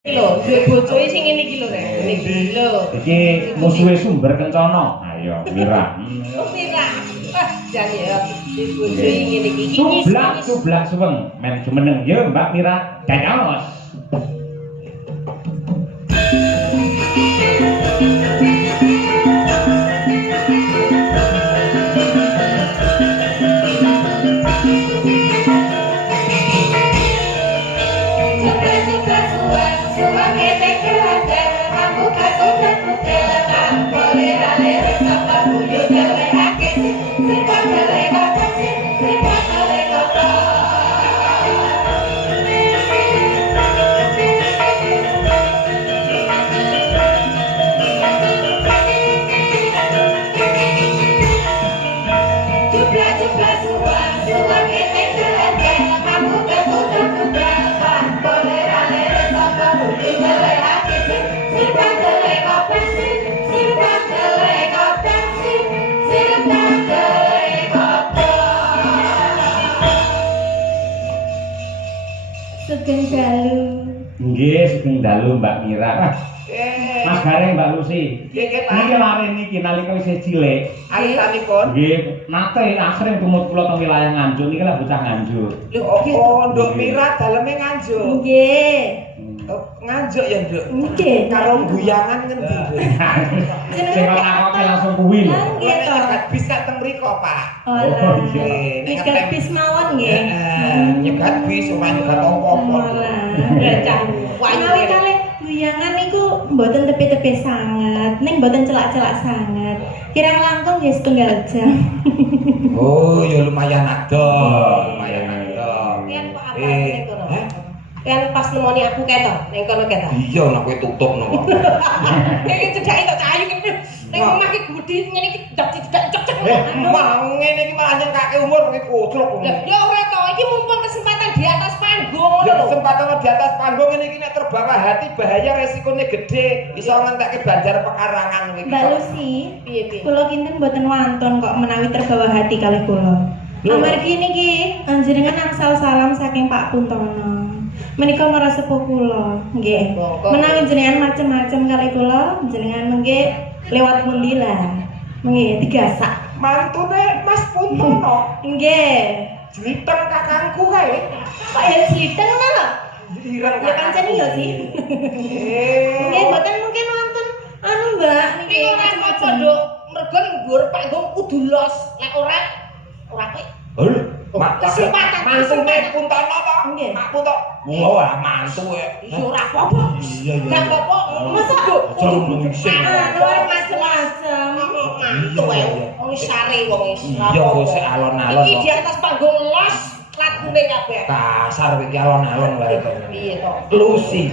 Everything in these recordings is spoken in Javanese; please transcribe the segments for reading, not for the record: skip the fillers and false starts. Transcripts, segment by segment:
Iki lho, duwe bojoe sing ngene iki lho rek. Niki lho. Iki musuhe sumber kencana. Ayo, Mira. Oh, Mira. Wah, jan ya. Bojoe ngene iki. Cublak suweng. Men jumeneng yo Mbak Mira. Dados. Sugeng dalu. Nggih, sugeng dalu Mbak Mira. Mas Gareng Mbak Lucy. Nggih, Pak. Niki larin niki nalika isih cilik. Alitanipun. Nggih, nate asring tumut kula teng wilayah Nganjuk niki lah bocah Nganjuk. Lho, Nduk Mira daleme Nganjuk. Nggih. Nganjuk ya, Nduk. Nggih. Karo guyangan ngendi, Nduk? Sing takoke langsung kuwi lho. Nggih to. Nyegat bis kat teng mriko, Pak. Oh, iya. nyegat bis mawon nggih. Nyegat bis ora nyegat apa-apa. Cah wae kali guyangan niku mboten tepi-tepi sanget, ning mboten celak-celak sanget. Kirang langkung nggih setunggal jam. Oh, ya lumayan ado, lumayan ado. Kan kok apa ning kono? Kan pas nemoni aku keto, ning kono keto. Iya, nek kowe tutup no kok. Iki cedhake kok cahayu kene. Ning omah iki gedhi ngene iki cedak cek. Mang ngene iki malah nyengkake umur kowe kucluk. Ya ora to, iki mumpung kesempatan di atas panggung Ya lho. kesempatan di atas panggung ini nek terbawa hati bahaya resikonya gede iso ngentekke banjar pekarangan iki. Mbak Lucy, Piye-piye? kula kinten mboten wonten kok menawi terbawa hati kalih kula. Amargi niki panjenengan angsal salam saking Pak Puntono. Menika marang sepuh kula, nggih. Menawi jenengan macem-macem kalih kula, jenengan mengke lewat pundi lah. Nggih, digasak. Mantune Mas Puntono, Nggih. jliteng kakangku kae. Kok ya sliteng lho? Ireng Ya pancen iya sih. Nggih, mboten mungkin wonten anu Mbak Iki ora apa-apa, Nduk. Mergo ning dhuwur panggung kudu los. Lek ora kowe. Hul, Kesempatan. mantune Puntono to? Nggih. Pak Puntono. Wah, mantu e. Iya ora apa-apa. Iya, iya. Gak apa-apa. Masa Aja ngomong-ngomong. anu macem-macem. Mantu ae. Wong sare wong wis. Iya, kok sik alon-alon. Iki di atas panggung los lagune kabeh. Kasar iki alon-alon wae to. Piye to? Lucy.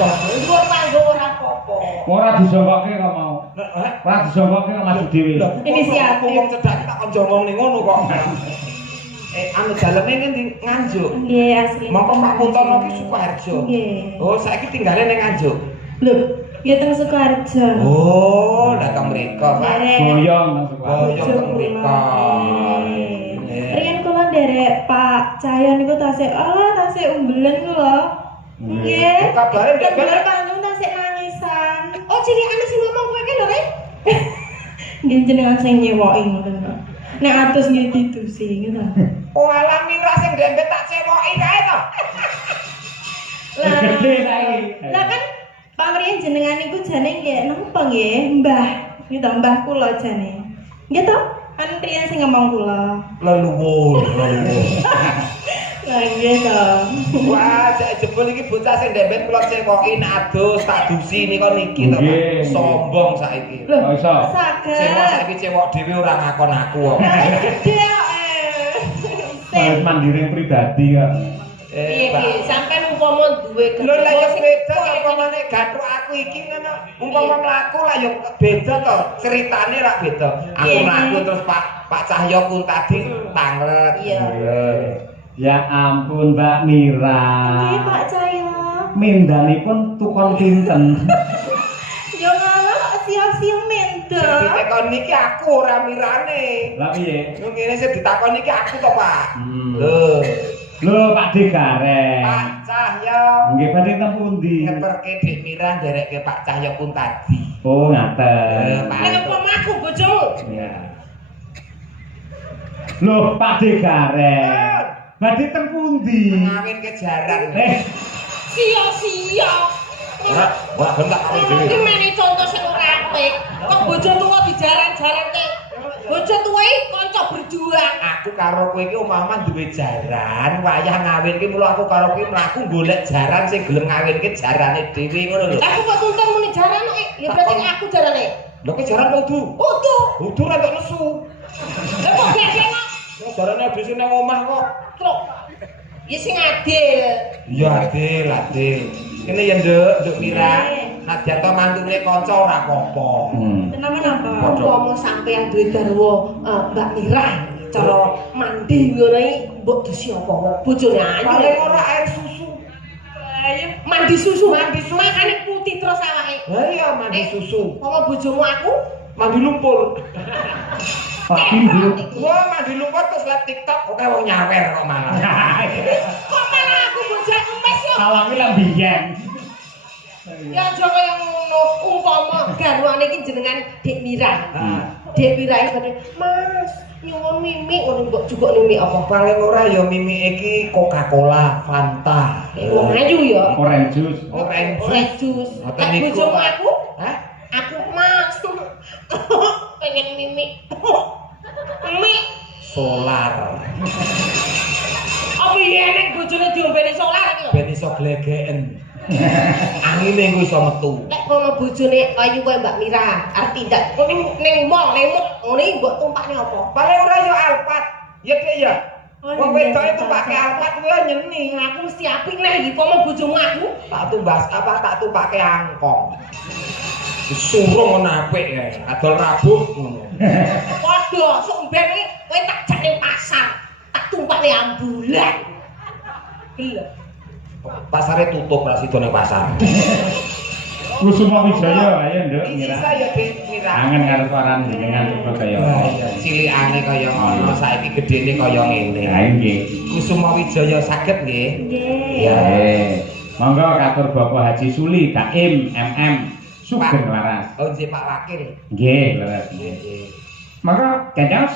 Dhuwur panggung ora apa-apa. Ora disongkoke kok mau. Heh. Ora disongkoke kok maju dhewe. Inisiatif. Wong cedak tak kon jongong ning ngono kok. Anu daleme ngendi Nganjuk. Nggih, asli. Mongko Pak Puntono ki Sukoharjo. Nggih. Oh, saiki tinggale ning Nganjuk. Lho, ya teng Sukoharjo. Oh, datang mriko, Pak. Boyong nang Boyong teng mriko. Riyen kula nderek Pak Cahyo niku tasih umbelen kula. Nggih. Kabare ndek Bener panggung tasih nangisan. Oh, cilikane sing ngomong kowe ki lho, Rek. Nggih jenengan sing nyewoki ngoten kok. Nek atus nggih didusi ngono. Oh, ala Mira sing dempet tak cewoki kae to. Gede saiki. Lah kan pamrih jenengan niku jane nggih napa nggih, Mbah. Gitu Mbah kula jane. Nggih to? Kan priyen sing ngomong kula. Leluhur. Lah nggih to. Wah, jek jebul iki bocah sing dempet kula cewoki nek adus tak dusi nika niki to, Pak. Nggih. Sombong saiki. Loh, Kok iso? saged. Cewek saiki cewek dhewe ora ngakon aku kok. Gede kok. Wis mandiri pribadi kok. Piye-piye sampean umpama duwe Lho lah ya beda to umpamane gathuk aku iki ngono. Umpama mlaku lah ya beda to. Ceritane ra beda. Aku Iya. mlaku terus Pak Cahyo kun tadi tanglet. Iya. Ya ampun Mbak Mira. Nggih Pak Cahyo. Mindanipun tukon pinten. Yo ngono kok sia-sia mendel. Ditakon niki aku ora Mirane. Lah piye? Ngene sing ditakon niki aku to, Pak. Hmm. Lho. Lho Pak De gareng. Pak Cahyo. Nggih badhe teng pundi? Ngeterke Dik Mira nderekke Pak Cahyo pun tadi. Oh ngaten. Nek apa mlaku bojomu? Ya. Lho Pak De gareng. Badhe teng pundi? Ngawin kejaran. Sia-sia. Ora bentak karo dhewe. Iki meni contoh sing ora apik. Kok bojo tuwa dijaran-jarane. Bojo tuwa iki kanca berjuang. Aku karo kowe iki umpama duwe jaran, wayah ngawinke mula aku karo kowe mlaku golek jaran sing gelem ngawinke jarane dhewe ngono lho. Lah aku kok tuntun muni jaran kok. Ya berarti aku jarane. Lho kowe jaran kudu. Kudu. Kudu ra tok nesu. Lah kok biasane Ya jarane dhisik nang omah kok. truk. Ya sing adil. Iya adil, adil. Kene ya Nduk Mira. Nadyan to mantune kanca ora apa-apa. Kenapa? Umpama sampean duwe garwa Mbak Mira cara mandi ngono iki mbok dosi apa bojone ayu. Paling ora air susu. Mandi susu. Makane putih terus awake. Lah iya mandi susu. Umpama bojomu aku Mandi lumpur. Pak Pindu. Wah, mandi lumpur terus live TikTok oke wong nyawer kok malah. kok malah aku bojone emes yo. Awange lah biyen. Ya aja kaya ngono. Umpama garwane iki jenengan Dik Mira. Dik Mira iki badhe, "Mas, nyuwun mimi ngono mbok jukuk mimi apa?" Paling ora ya mimi iki Coca-Cola, Fanta. Wong ayu ya. Orange juice. Orange juice. Ngoten Nek niku. bojomu aku, Hah? aku Mas. Pengen mimi. Mimi Solar. apa iya nek bojone diombeni solar iki lho. Ben iso glegeken. Angine iku iso metu. Nek kono bojone ayu kowe Mbak Mira, arep tindak ning mall, ngene iki mbok tumpakne apa? Paling ora ya Alphard. Ya Dek ya. Oh, Wong iya, wedok itu iya. pakai Alphard kuwi nyeni. Aku mesti apik nek iki pomo bojomu aku. Tak tumbas apa tak tumpake angkong. Disurung ngono apik ya. Adol rabuh ngono. Padha sok mben iki kowe tak jak ning pasar, tak tumpakne ambulan. Gelem. Pasare tutup ra sido ning pasar. Kusuma Wijaya ayo Nduk Iki Mira. saya Mira. Kangen karo suaran jenengan kaya Cilikane kaya ngono, saiki gedene kaya ngene. Ha nggih. Kusuma Wijaya saged nggih. Nggih. Ya. Monggo katur Bapak Haji Suli Daim MM Sugeng Laras. Oh nggih Pak Wakil. Nggih, leres. Nggih. Monggo Ganjos.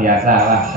biasa lah.